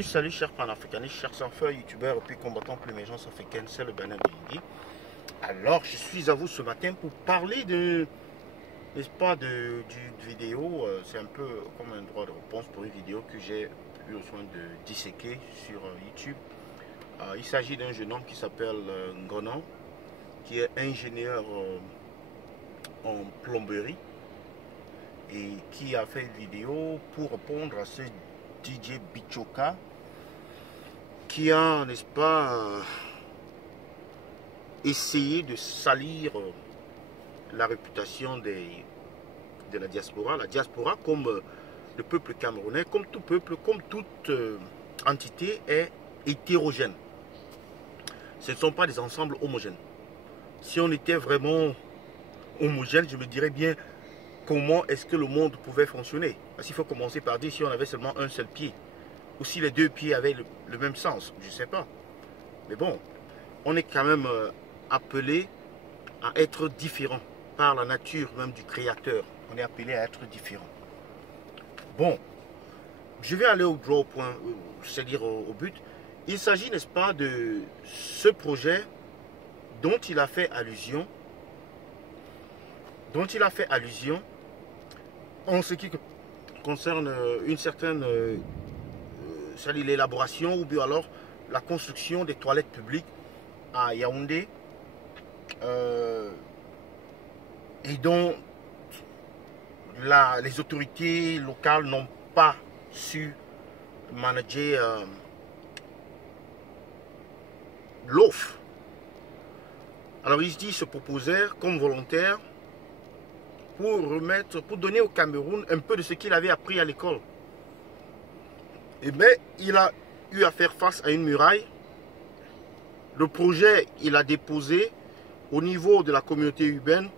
Salut chers panafricanistes, chers surfeurs, youtubeurs et puis combattants pour l'émergence africaine, c'est le Bénin Béni. Alors je suis à vous ce matin pour parler de, n'est-ce pas, d'une vidéo. C'est un peu comme un droit de réponse pour une vidéo que j'ai eu le soin de disséquer sur YouTube. Il s'agit d'un jeune homme qui s'appelle Ngonan, qui est ingénieur en plomberie et qui a fait une vidéo pour répondre à ce DJ Bichoka qui a, n'est-ce pas, essayé de salir la réputation de la diaspora. La diaspora, comme le peuple camerounais, comme tout peuple, comme toute entité, est hétérogène. Ce ne sont pas des ensembles homogènes. Si on était vraiment homogène, je me dirais bien comment est-ce que le monde pouvait fonctionner. Parce qu'il faut commencer par dire si on avait seulement un seul pied. Ou si les deux pieds avaient le même sens. Je ne sais pas. Mais bon, on est quand même appelé à être différent. Par la nature même du créateur. On est appelé à être différent. Bon, je vais aller au droit au point, c'est-à-dire au but. Il s'agit, n'est-ce pas, de ce projet dont il a fait allusion. En ce qui concerne une certaine l'élaboration ou bien alors la construction des toilettes publiques à Yaoundé et dont les autorités locales n'ont pas su manager l'offre. Alors ils se proposèrent comme volontaires pour donner au Cameroun un peu de ce qu'il avait appris à l'école. Et bien, il a eu à faire face à une muraille. Le projet, il a déposé au niveau de la communauté urbaine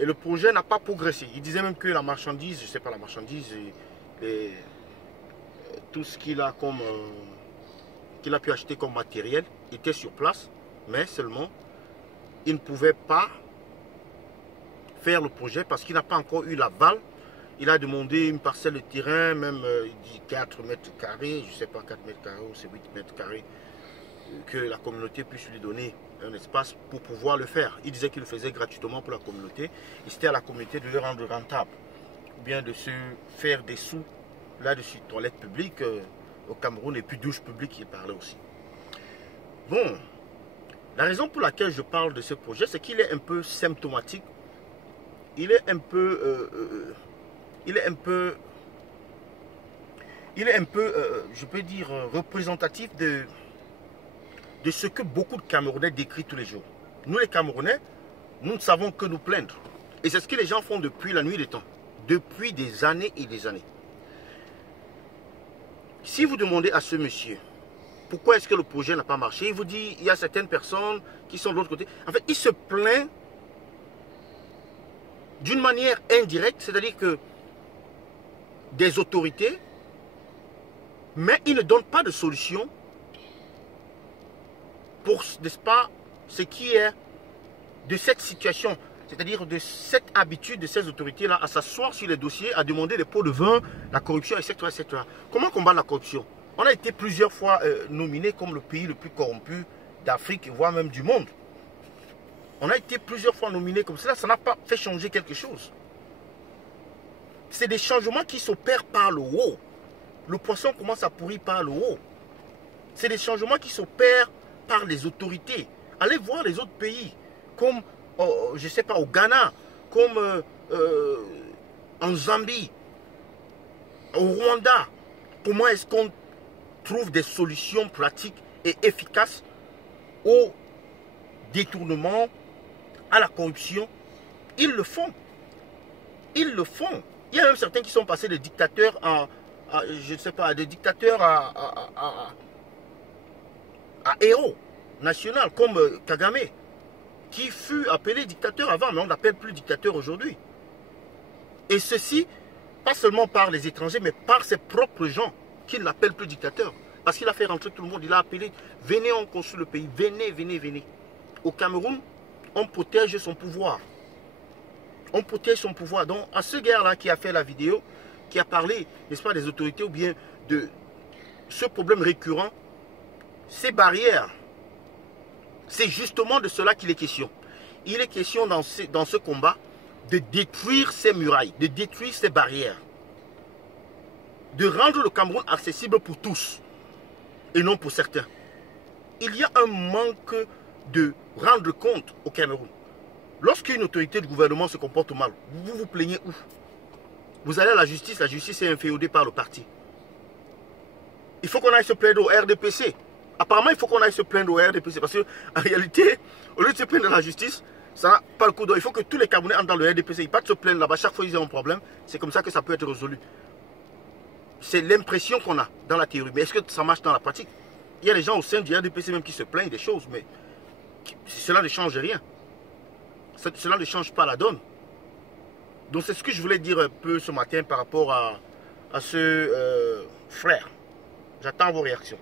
et le projet n'a pas progressé. Il disait même que la marchandise, je ne sais pas, la marchandise, tout ce qu'il a pu acheter comme matériel était sur place, mais seulement il ne pouvait pas faire le projet parce qu'il n'a pas encore eu l'aval. Il a demandé une parcelle de terrain, même il dit 4 mètres carrés, je ne sais pas, 4 mètres carrés ou c'est 8 mètres carrés, que la communauté puisse lui donner un espace pour pouvoir le faire. Il disait qu'il le faisait gratuitement pour la communauté. Et c'était à la communauté de le rendre rentable. Ou bien de se faire des sous là-dessus. Toilettes publiques au Cameroun et puis douches publiques, il parlait aussi. Bon, la raison pour laquelle je parle de ce projet, c'est qu'il est un peu symptomatique. Il est un peu, je peux dire, représentatif de ce que beaucoup de Camerounais décrivent tous les jours. Nous les Camerounais, nous ne savons que nous plaindre. Et c'est ce que les gens font depuis la nuit des temps. Depuis des années et des années. Si vous demandez à ce monsieur, pourquoi est-ce que le projet n'a pas marché, il vous dit, il y a certaines personnes qui sont de l'autre côté. En fait, il se plaint d'une manière indirecte, c'est-à-dire que des autorités, mais il ne donne pas de solution pour, n'est-ce pas, ce qui est de cette situation, c'est-à-dire de cette habitude de ces autorités-là à s'asseoir sur les dossiers, à demander des pots de vin, la corruption, etc., etc. Comment combattre la corruption? On a été plusieurs fois nominé comme le pays le plus corrompu d'Afrique, voire même du monde. On a été plusieurs fois nominé comme cela, ça n'a pas fait changer quelque chose. C'est des changements qui s'opèrent par le haut. Le poisson commence à pourrir par le haut. C'est des changements qui s'opèrent par les autorités. Allez voir les autres pays, comme, je ne sais pas, au Ghana, comme en Zambie, au Rwanda. Comment est-ce qu'on trouve des solutions pratiques et efficaces au détournement, à la corruption? Ils le font. Ils le font. Il y a même certains qui sont passés de dictateurs je ne sais pas, de dictateurs à héros national, comme Kagame, qui fut appelé dictateur avant, mais on n'appelle plus dictateur aujourd'hui. Et ceci, pas seulement par les étrangers, mais par ses propres gens, qui ne l'appellent plus dictateur. Parce qu'il a fait rentrer tout le monde, il a appelé, venez, on construit le pays, venez, venez, venez. Au Cameroun, on protège son pouvoir. On protège son pouvoir. Donc, à ce gars-là qui a fait la vidéo, qui a parlé, n'est-ce pas, des autorités ou bien de ce problème récurrent, ces barrières, c'est justement de cela qu'il est question. Il est question dans ce combat de détruire ces murailles, de détruire ces barrières, de rendre le Cameroun accessible pour tous et non pour certains. Il y a un manque de rendre compte au Cameroun. Lorsqu'une autorité de gouvernement se comporte mal, vous vous plaignez où? Vous allez à la justice est inféodée par le parti. Il faut qu'on aille se plaindre au RDPC. Apparemment, il faut qu'on aille se plaindre au RDPC parce qu'en réalité, au lieu de se plaindre dans la justice, ça n'a pas le coup d'eau. Il faut que tous les Camerounais entrent dans le RDPC. Ils partent se plaindre là-bas. Chaque fois qu'ils ont un problème, c'est comme ça que ça peut être résolu. C'est l'impression qu'on a dans la théorie. Mais est-ce que ça marche dans la pratique? Il y a des gens au sein du RDPC même qui se plaignent des choses, mais cela ne change rien. Cela ne change pas la donne. Donc c'est ce que je voulais dire un peu ce matin par rapport à ce frère. J'attends vos réactions.